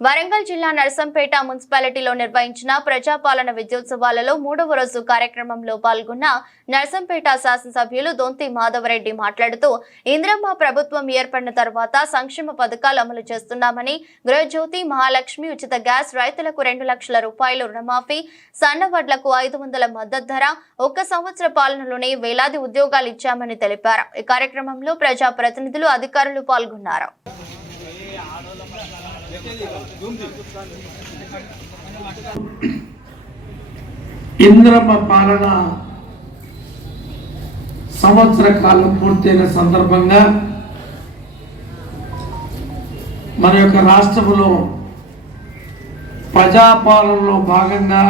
వరంగల్ జిల్లా నర్సంపేట మున్సిపాలిటీలో నిర్వహించిన ప్రజాపాలన విజయోత్సవాలలో 3వ రోజు కార్యక్రమంలో పాల్గొన్న నర్సంపేట శాసనసభ్యులు దొంతి మాధవరెడ్డి మాట్లాడుతూ ఇంద్రమ్మ ప్రభుత్వం ఏర్పడిన తర్వాత సంక్షేమ పథకాలు అమలు చేస్తున్నామని గృహజ్యోతి, మహాలక్ష్మి, ఉచిత గ్యాస్, రైతులకు 2 లక్షల రూపాయలు రుణమాఫీ, సన్నవడ్లకు 500 మద్దతు ధర, 1 సంవత్సర పాలనలోనే వేలాది ఉద్యోగాలు ఇచ్చామని తెలిపారు। ఈ కార్యక్రమంలో ప్రజా ప్రతినిధులు, అధికారులు పాల్గొన్నారు। ఇంద్రమ్మ పాలన సంవత్సర కాలం పూర్తయిన సందర్భంగా మన యొక్క రాష్ట్రంలో ప్రజాపాలనలో భాగంగా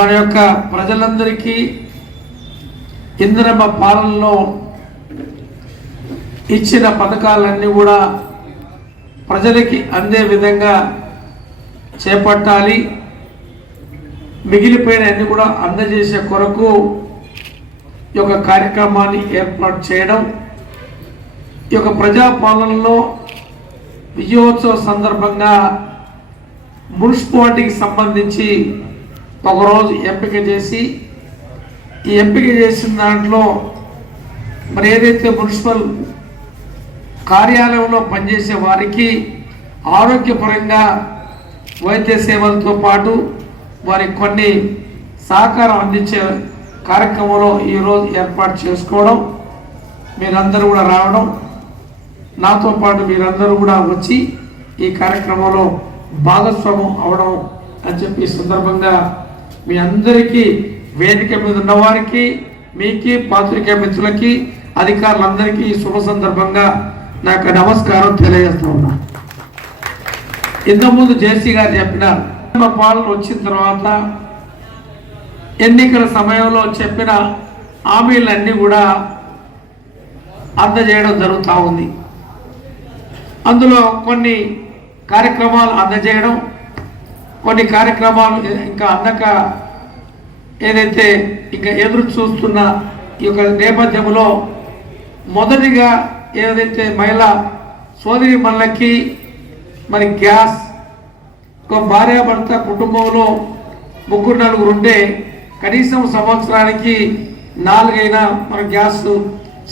మన యొక్క ప్రజలందరికీ ఇంద్రమ్మ పాలనలో ఇచ్చిన పథకాలన్నీ కూడా ప్రజలకి అందే విధంగా చేపట్టాలి, మిగిలిపోయిన అన్ని కూడా అందజేసే కొరకు ఈ యొక్క కార్యక్రమాన్ని ఏర్పాటు చేయడం, ఈ యొక్క ప్రజాపాలనలో విజయోత్సవ సందర్భంగా మున్సిపాలిటీకి సంబంధించి ఒకరోజు ఎంపిక చేసి, ఈ ఎంపిక చేసిన దాంట్లో మరి ఏదైతే మున్సిపల్ కార్యాలయంలో పనిచేసే వారికి ఆరోగ్యపరంగా వైద్య సేవలతో పాటు వారికి కొన్ని సహకారం అందించే కార్యక్రమంలో ఈరోజు ఏర్పాటు చేసుకోవడం, మీరందరూ కూడా రావడం, నాతో పాటు మీరందరూ కూడా వచ్చి ఈ కార్యక్రమంలో భాగస్వామ్యం అవడం అని చెప్పి సందర్భంగా మీ అందరికీ, వేదిక మీద ఉన్న వారికి, మీకి, పాత్రికేయ మిత్రులకి, అధికారులందరికీ ఈ శుభ సందర్భంగా నాకు నమస్కారం తెలియజేస్తా ఉన్నా। ఇంతకుముందు జేసీ గారు చెప్పినారు, పాలన వచ్చిన తర్వాత ఎన్నికల సమయంలో చెప్పిన హామీలన్నీ కూడా అందజేయడం జరుగుతూ ఉంది। అందులో కొన్ని కార్యక్రమాలు అందజేయడం, కొన్ని కార్యక్రమాలు ఇంకా అందక ఏదైతే ఇంకా ఎదురు చూస్తున్న ఈ యొక్క నేపథ్యంలో మొదటిగా ఏదైతే మహిళా సోదరి మళ్ళకి మరి గ్యాస్, ఒక భార్యాభర్త కుటుంబంలో 3-4 ఉంటే కనీసం సంవత్సరానికి 4 అయినా మన గ్యాస్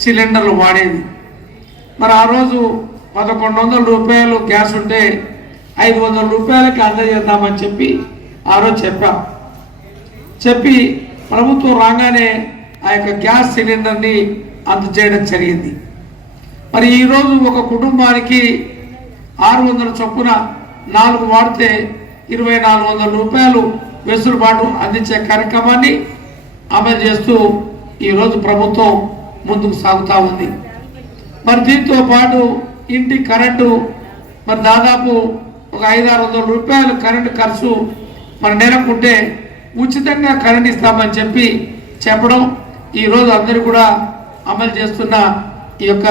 సిలిండర్లు వాడేది। మరి ఆ రోజు 1100 రూపాయలు గ్యాస్ ఉంటే 500 రూపాయలకి అందజేద్దామని చెప్పి ఆ రోజు చెప్పి ప్రభుత్వం రాగానే ఆ యొక్క గ్యాస్ సిలిండర్ని అందజేయడం జరిగింది। మరి ఈరోజు ఒక కుటుంబానికి 600 చొప్పున 4 వాడితే 2400 రూపాయలు వెసులుబాటు అందించే కార్యక్రమాన్ని అమలు చేస్తూ ఈరోజు ప్రభుత్వం ముందుకు సాగుతూ ఉంది। మరి దీంతో పాటు ఇంటి కరెంటు మరి దాదాపు ఒక 500-600 రూపాయలు కరెంటు ఖర్చు మన నెలకుంటే ఉచితంగా కరెంట్ ఇస్తామని చెప్పి చెప్పడం ఈరోజు అందరూ కూడా అమలు చేస్తున్న ఈ యొక్క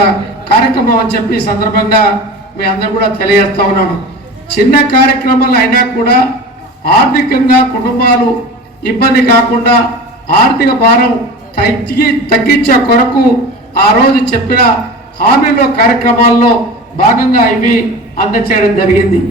కార్యక్రమం అని చెప్పి సందర్భంగా మీ అందరూ కూడా తెలియజేస్తా ఉన్నాను। చిన్న కార్యక్రమాలు అయినా కూడా ఆర్థికంగా కుటుంబాలు ఇబ్బంది కాకుండా ఆర్థిక భారం తగ్గించే కొరకు ఆ రోజు చెప్పిన హామీలో కార్యక్రమాల్లో భాగంగా ఇవి అందజేయడం జరిగింది।